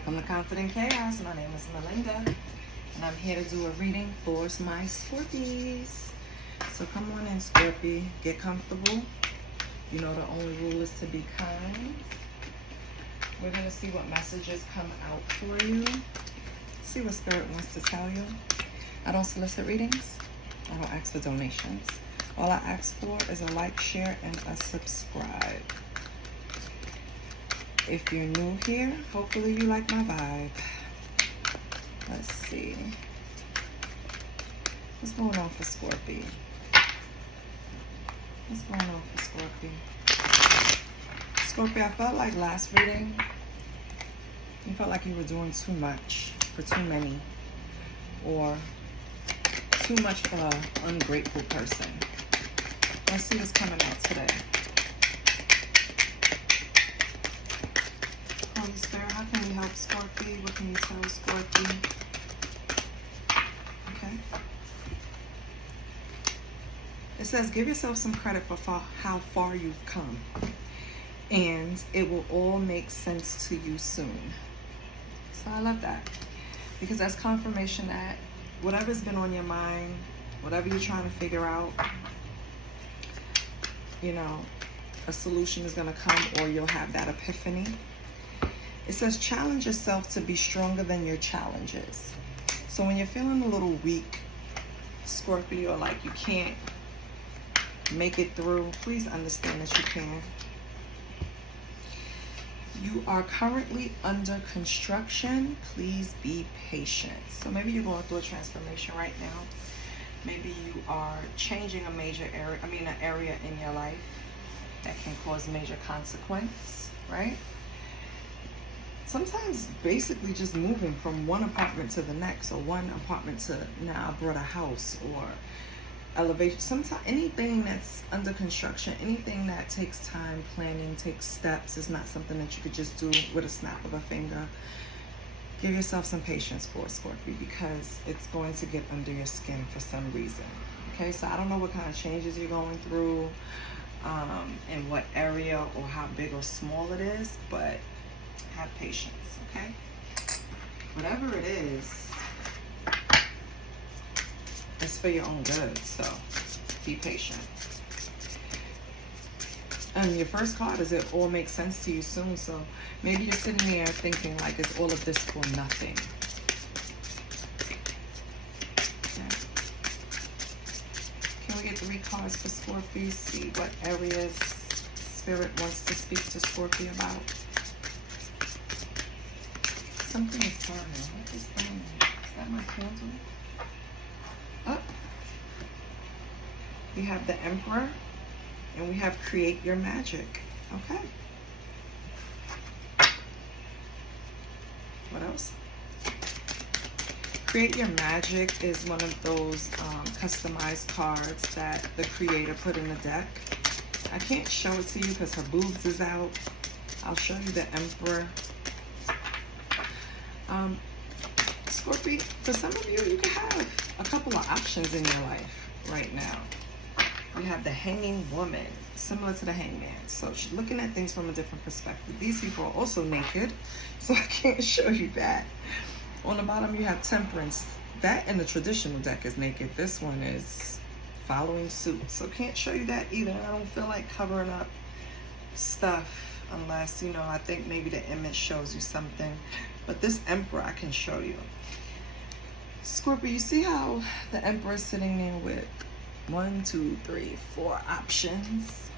Welcome to Confident Chaos. My name is Melinda, and I'm here to do a reading for my Scorpies. So come on in, Scorpio. Get comfortable. You know the only rule is to be kind. We're going to see what messages come out for you. See what Spirit wants to tell you. I don't solicit readings. I don't ask for donations. All I ask for is a like, share, and a subscribe. If you're new here, hopefully you like my vibe. Let's see. What's going on for Scorpio? What's going on for Scorpio? Scorpio, I felt like last reading, you felt like you were doing too much for too many, or too much for an ungrateful person. Let's see what's coming out today. Holy Spirit, how can we help Scorpio? What can you tell Scorpio? Okay. It says, give yourself some credit for how far you've come, and it will all make sense to you soon. So I love that, because that's confirmation that whatever's been on your mind, whatever you're trying to figure out, you know, a solution is going to come, or you'll have that epiphany. It says, challenge yourself to be stronger than your challenges. So when you're feeling a little weak, Scorpio, or like you can't make it through, please understand that you can. You are currently under construction. Please be patient. So maybe you're going through a transformation right now. Maybe you are changing a major area, an area in your life that can cause major consequence, right? Sometimes basically just moving from one apartment to the next, or one apartment to now I brought a house, or elevation. Sometimes anything that's under construction, anything that takes time, planning, takes steps, is not something that you could just do with a snap of a finger. Give yourself some patience for it, Scorpio, because it's going to get under your skin for some reason. Okay, so I don't know what kind of changes you're going through, in what area, or how big or small it is, but have patience, okay? Whatever it is, it's for your own good, so be patient. And your first card is, it all makes sense to you soon. So maybe you're sitting there thinking, like, is all of this for nothing? Okay. Can we get 3 cards for Scorpio? See what areas Spirit wants to speak to Scorpio about. Something is turning. What is burning? Is that my candle? Up. We have the Emperor, and we have create your magic. Okay. What else? Create your magic is one of those customized cards that the creator put in the deck. I can't show it to you because her boobs is out. I'll show you the Emperor. Scorpio, for some of you, you can have a couple of options in your life right now. You have the Hanging Woman, similar to the Hangman. So she's looking at things from a different perspective. These people are also naked, so I can't show you that. On the bottom, you have Temperance. That in the traditional deck is naked. This one is following suit, so can't show you that either. I don't feel like covering up stuff unless, you know, I think maybe the image shows you something. But this Emperor I can show you. Scorpio, you see how the Emperor is sitting there with 1, 2, 3, 4 options?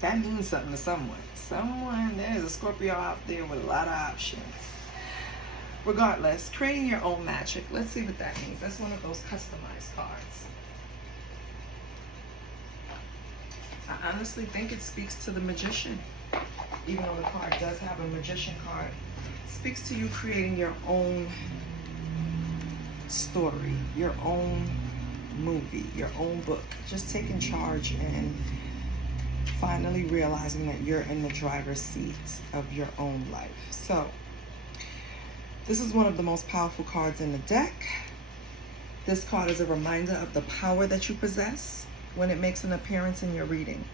That means something to someone. There's a Scorpio out there with a lot of options. Regardless, creating your own magic. Let's see what that means. That's one of those customized cards. I honestly think it speaks to the Magician. Even though the card does have a Magician card, it speaks to you creating your own story, your own movie, your own book. Just taking charge and finally realizing that you're in the driver's seat of your own life. So this is one of the most powerful cards in the deck. This card is a reminder of the power that you possess when it makes an appearance in your reading.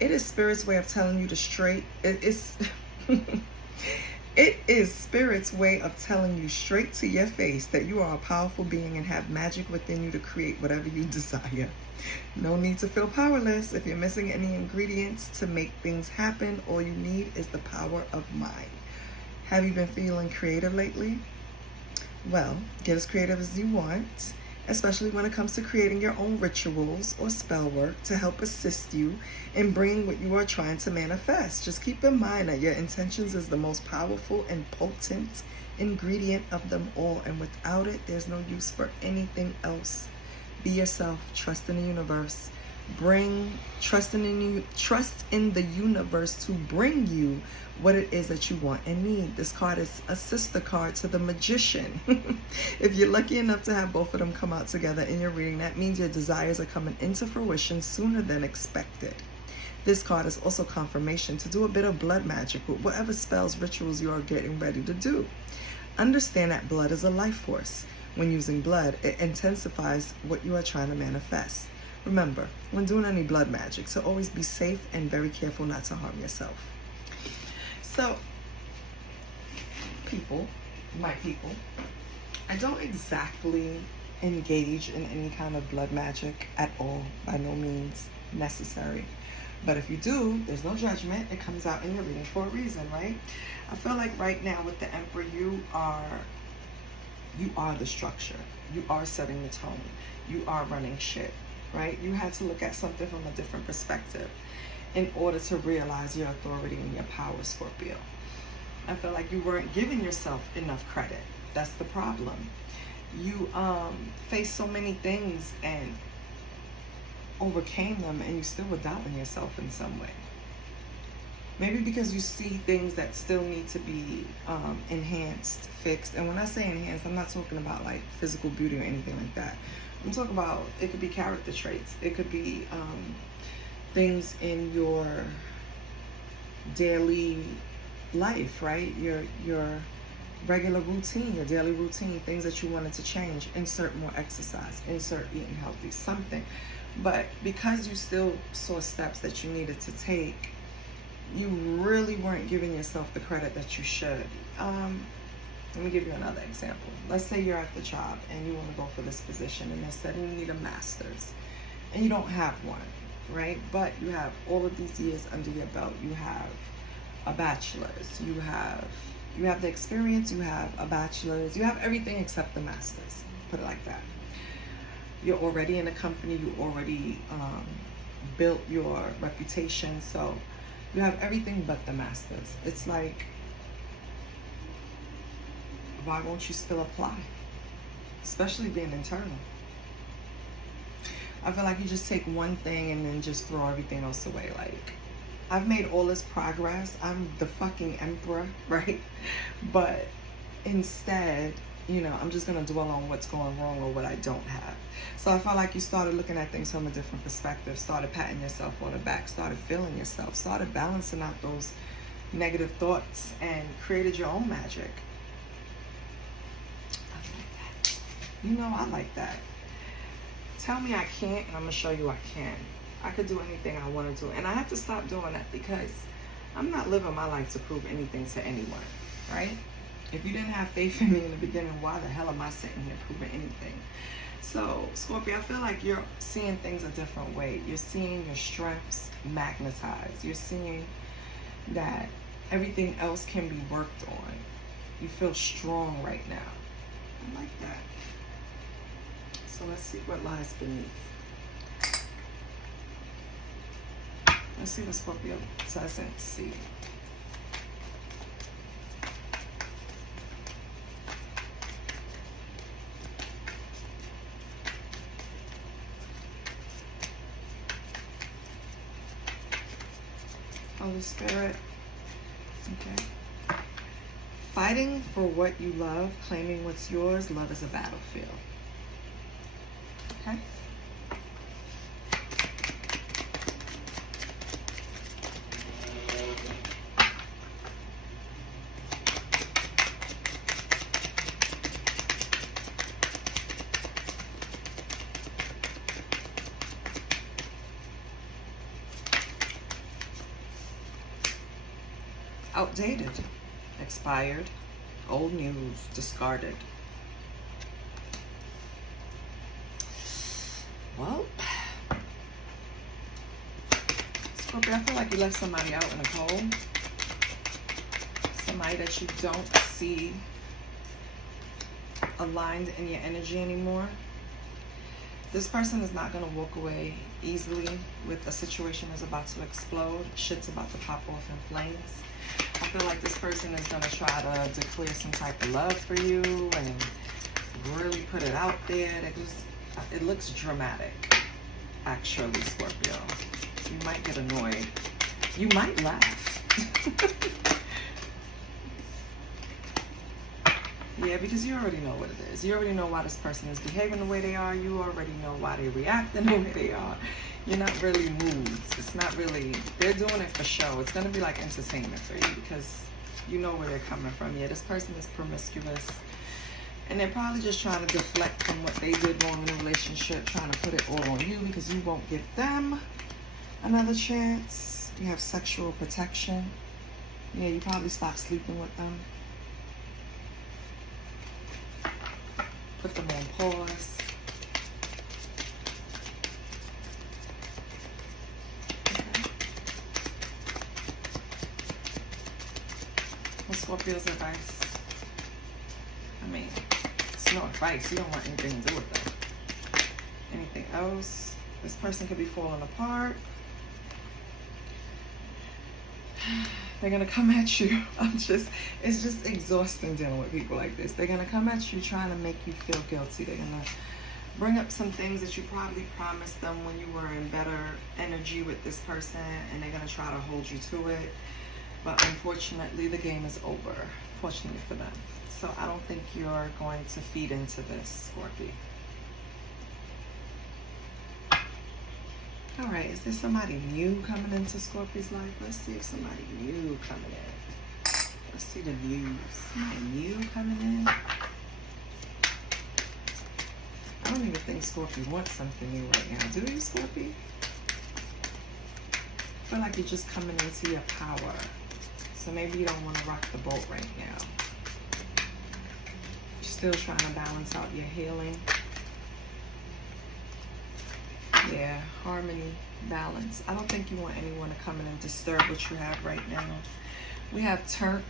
It is Spirit's way of telling you to straight. It is Spirit's way of telling you straight to your face that you are a powerful being and have magic within you to create whatever you desire. No need to feel powerless. If you're missing any ingredients to make things happen, all you need is the power of mind. Have you been feeling creative lately? Well, get as creative as you want, especially when it comes to creating your own rituals or spell work to help assist you in bringing what you are trying to manifest. Just keep in mind that your intentions is the most powerful and potent ingredient of them all, and without it, there's no use for anything else. Be yourself, trust in the universe. Trust in the universe to bring you what it is that you want and need. This card is a sister card to the Magician. If you're lucky enough to have both of them come out together in your reading, that means your desires are coming into fruition sooner than expected. This card is also confirmation to do a bit of blood magic with whatever spells, rituals you are getting ready to do. Understand that blood is a life force. When using blood, it intensifies what you are trying to manifest. Remember, when doing any blood magic, so always be safe and very careful not to harm yourself. So, my people, I don't exactly engage in any kind of blood magic at all, by no means necessary. But if you do, there's no judgment. It comes out in your reading for a reason, right? I feel like right now with the Emperor, you are the structure. You are setting the tone. You are running shit, right? You had to look at something from a different perspective in order to realize your authority and your power, Scorpio. I feel like you weren't giving yourself enough credit. That's the problem. You faced so many things and overcame them, and you still were doubting yourself in some way. Maybe because you see things that still need to be enhanced, fixed. And when I say enhanced, I'm not talking about like physical beauty or anything like that. I'm talking about, it could be character traits. It could be things in your daily life, right? Your regular routine, your daily routine, things that you wanted to change. Insert more exercise, insert eating healthy, something. But because you still saw steps that you needed to take, you really weren't giving yourself the credit that you should. Let me give you another example. Let's say you're at the job and you want to go for this position, and they said you need a master's and you don't have one, right? But you have all of these years under your belt. You have a bachelor's, you have the experience, you have a bachelor's, you have everything except the master's, put it like that. You're already in a company, you already built your reputation, so you have everything but the master's. It's like, why won't you still apply? Especially being internal. I feel like you just take one thing and then just throw everything else away. Like, I've made all this progress. I'm the fucking emperor, right? But instead, you know, I'm just going to dwell on what's going wrong or what I don't have. So I felt like you started looking at things from a different perspective, started patting yourself on the back, started feeling yourself, started balancing out those negative thoughts, and created your own magic. I like that. You know, I like that. Tell me I can't, and I'm going to show you I can. I could do anything I want to do. And I have to stop doing that because I'm not living my life to prove anything to anyone, right? If you didn't have faith in me in the beginning, why the hell am I sitting here proving anything? So, Scorpio, I feel like you're seeing things a different way. You're seeing your strengths magnetized. You're seeing that everything else can be worked on. You feel strong right now. I like that. So let's see what lies beneath. Let's see what Scorpio doesn't see. Holy Spirit. Okay. Fighting for what you love, claiming what's yours, love is a battlefield. Okay. outdated, expired, old news, discarded. Well, Scorpio, I feel like you left somebody out in the cold. Somebody that you don't see aligned in your energy anymore. This person is not going to walk away easily with a situation that's about to explode. Shit's about to pop off in flames. I feel like this person is going to try to declare some type of love for you and really put it out there. It looks dramatic, actually, Scorpio. You might get annoyed. You might laugh. Yeah, because you already know what it is. You already know why this person is behaving the way they are. You already know why they react the way they are. You're not really moved. It's not really, they're doing it for show. It's going to be like entertainment for you because you know where they're coming from. Yeah, this person is promiscuous. And they're probably just trying to deflect from what they did wrong in the relationship, trying to put it all on you because you won't give them another chance. You have sexual protection. Yeah, you probably stopped sleeping with them. Put them on pause. Okay. What's Scorpio's advice? I mean, it's no advice. You don't want anything to do with them. Anything else? This person could be falling apart. They're going to come at you. It's just exhausting dealing with people like this. They're going to come at you trying to make you feel guilty. They're going to bring up some things that you probably promised them when you were in better energy with this person, and they're going to try to hold you to it. But unfortunately, the game is over, fortunately for them. So I don't think you're going to feed into this, Scorpio. All right, is there somebody new coming into Scorpio's life? Let's see if somebody new coming in. Let's see the news. Somebody new coming in. I don't even think Scorpio wants something new right now. Do you, Scorpio? I feel like you're just coming into your power. So maybe you don't want to rock the boat right now. You're still trying to balance out your healing. Yeah, harmony, balance. I don't think you want anyone to come in and disturb what you have right now. We have Turk,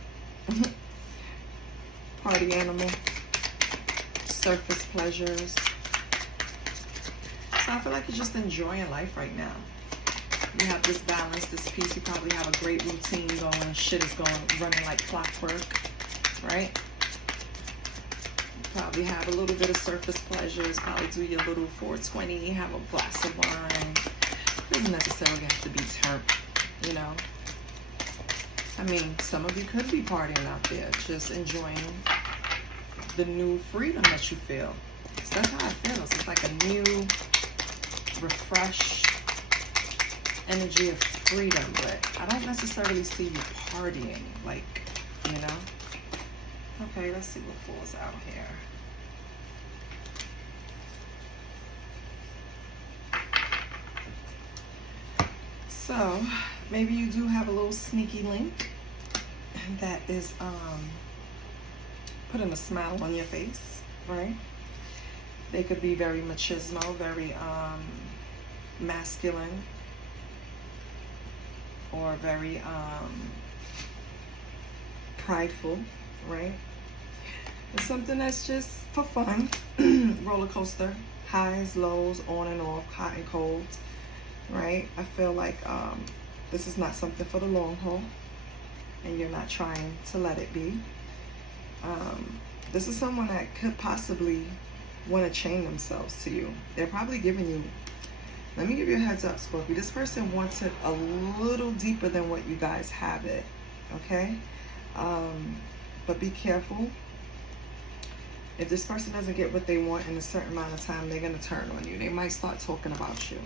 party animal, surface pleasures. So I feel like you're just enjoying life right now. You have this balance, this peace. You probably have a great routine going. Shit is running like clockwork, right? Probably have a little bit of surface pleasures, probably do your little 420, have a glass of wine. Doesn't necessarily have to be turned, you know. I mean, some of you could be partying out there, just enjoying the new freedom that you feel. So that's how it feels. It's like a new, refreshed energy of freedom, but I don't necessarily see you partying, like, you know. Okay, let's see what falls out here. So, maybe you do have a little sneaky link that is putting a smile on your face, right? They could be very machismo, very masculine, or very prideful, right? It's something that's just for fun. Roller coaster, highs, lows, on and off, hot and cold, right? I feel like this is not something for the long haul, and you're not trying to let it be. This is someone that could possibly want to chain themselves to you. They're probably giving you, let me give you a heads up, Scorpio. This person wants it a little deeper than what you guys have it, okay? But be careful. If this person doesn't get what they want in a certain amount of time, they're going to turn on you. They might start talking about you.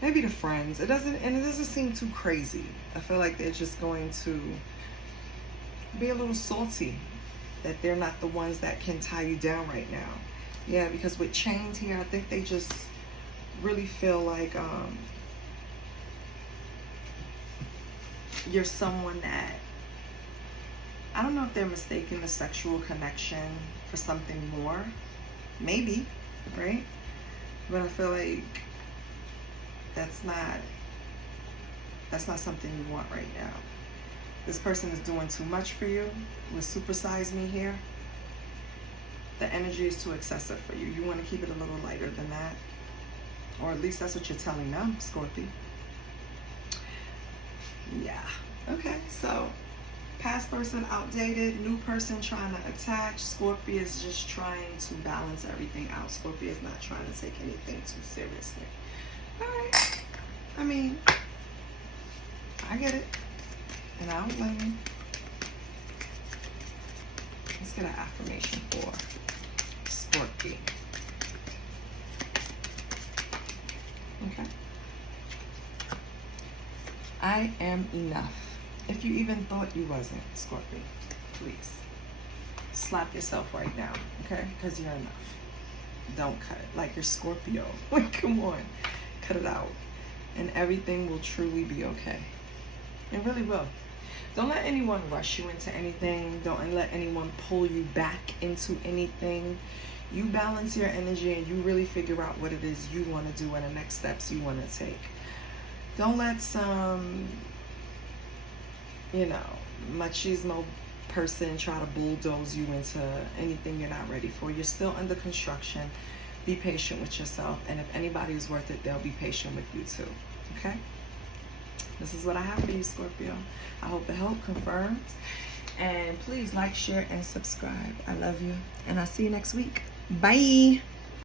Maybe to friends. It doesn't seem too crazy. I feel like they're just going to be a little salty that they're not the ones that can tie you down right now. Yeah, because with chains here, I think they just really feel like you're someone that I don't know if they're mistaking the sexual connection for something more. Maybe, right? But I feel like that's not something you want right now. This person is doing too much for you. With supersize me here, the energy is too excessive for you. You want to keep it a little lighter than that. Or at least that's what you're telling them, Scorpio. Yeah. Okay, so past person outdated, new person trying to attach. Scorpio is just trying to balance everything out. Scorpio is not trying to take anything too seriously. All right. I mean, I get it. And I don't blame you. Let's get an affirmation for Scorpio. Okay. I am enough. If you even thought you wasn't, Scorpio, please slap yourself right now, okay? Because you're enough. Don't cut it. Like you're Scorpio. Like, come on. Cut it out. And everything will truly be okay. It really will. Don't let anyone rush you into anything. Don't let anyone pull you back into anything. You balance your energy and you really figure out what it is you want to do and the next steps you want to take. Don't let some, machismo person try to bulldoze you into anything you're not ready for. You're still under construction. Be patient with yourself. And if anybody is worth it, they'll be patient with you too. Okay? This is what I have for you, Scorpio. I hope it helped, confirmed. And please like, share, and subscribe. I love you. And I'll see you next week. Bye.